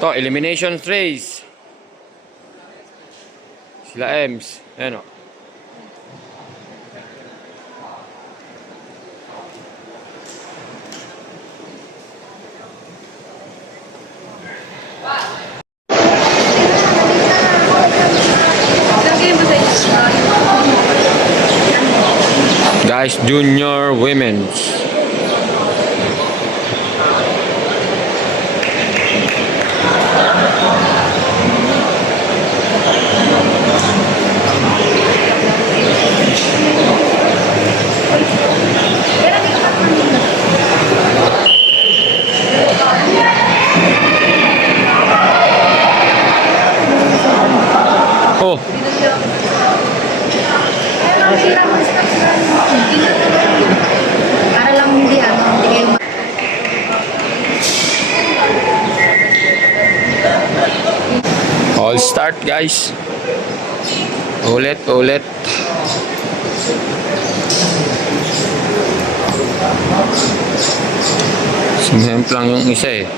To, elimination race. Sila Ems. Ayan o. Guys, junior women's. Oh. Para lang hindi kayo All start guys. Ulit. Simhemp lang yung isa eh.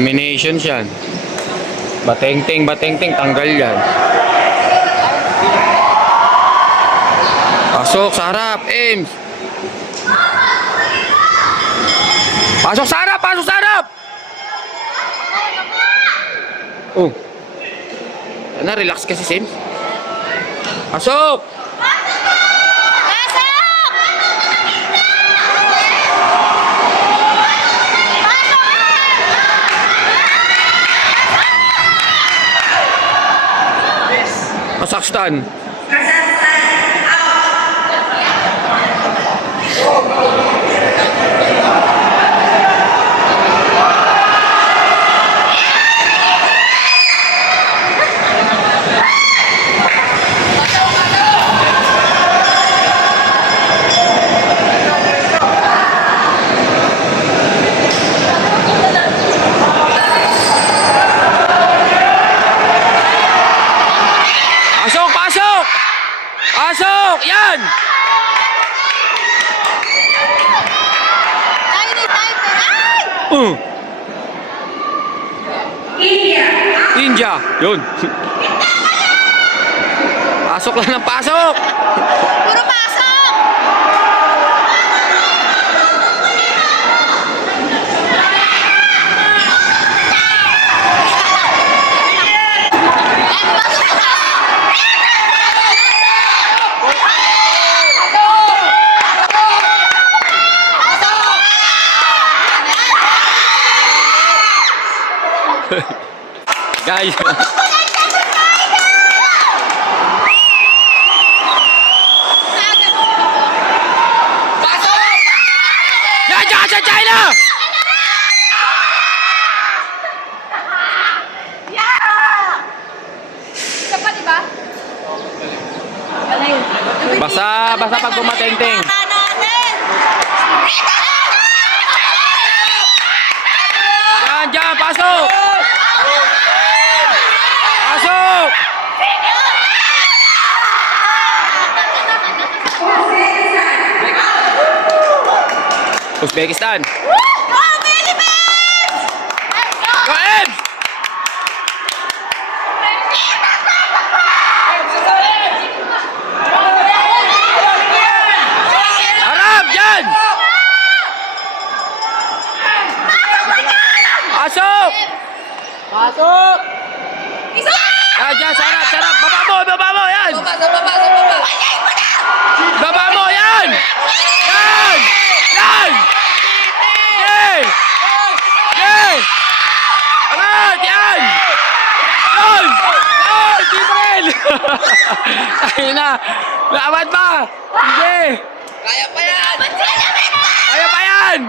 Elimination siya. Batengting, tanggal yan. Pasok sa harap, Ems. Pasok sa harap, Oh. Ano, relax kasi, Ems. Pasok! Kazakhstan. Pasok! Yan! India! Yun! Pasok lang ng pasok! Puro pasok! Guys! Yan! Diyan sa China! Isa pa, diba? Basta pag bumatengteng. Yan! Pasok! Pasok! Uzbekistan. Go, Philippines! Go, Ems! Harap! Yan! Pasok! Pasok! Isa! Yan, sarap! Baba mo, yan! Sa baba! Baba mo, yan! Yan! Yan! Yes! Ayun na. Laban pa. Sige. Kaya pa yan! Kaya pa yan.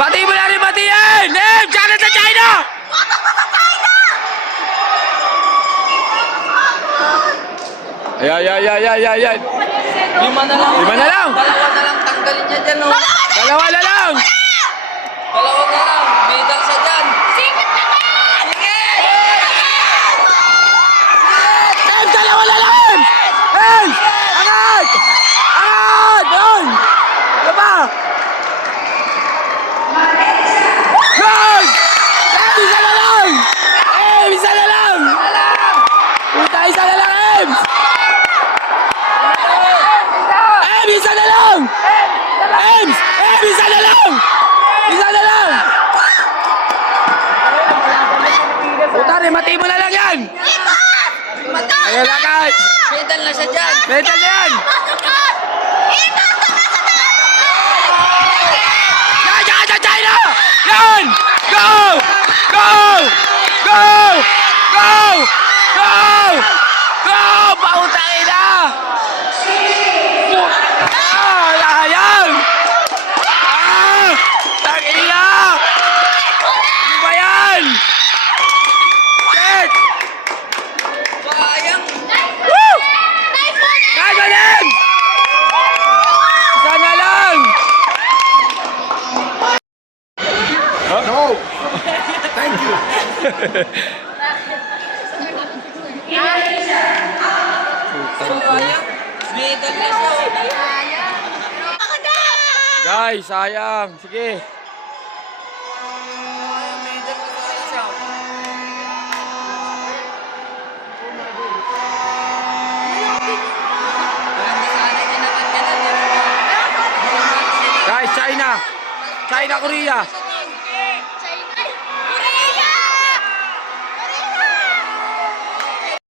Bati mo na rin, batiin! China sa China! Ayan. Lima na lang. Lima na lang. Dalawa na lang. Tanggalin niya dyan, oh. Dalawa na lang. Dalawa na lang. Medal siya dyan. Sige! Dalawa na lang! Angat! Doon! Ano ba? Doon! Isa na lang! Isa na lang! Puta, isa na lang, isa na lang! Isa na lang! Isa na lang! Puta, remati mo na lang yan! Ayan na, guys! Medal na siya dyan. Medal na yan! Yan sa China! Yan! Go! Go! Go! Go! Go! Go! Pautangin na! Sayang! Tangin na! Ano ba yan? Shit! Sayang. Woo! Gagaling! Isa na lang! No! Thank you! Sayang. Medal na siya, oh. Guys, sayang. Sige. Medal na sana siya. Maganda sana yung naman ganun, eh. Guys, China. China, Korea.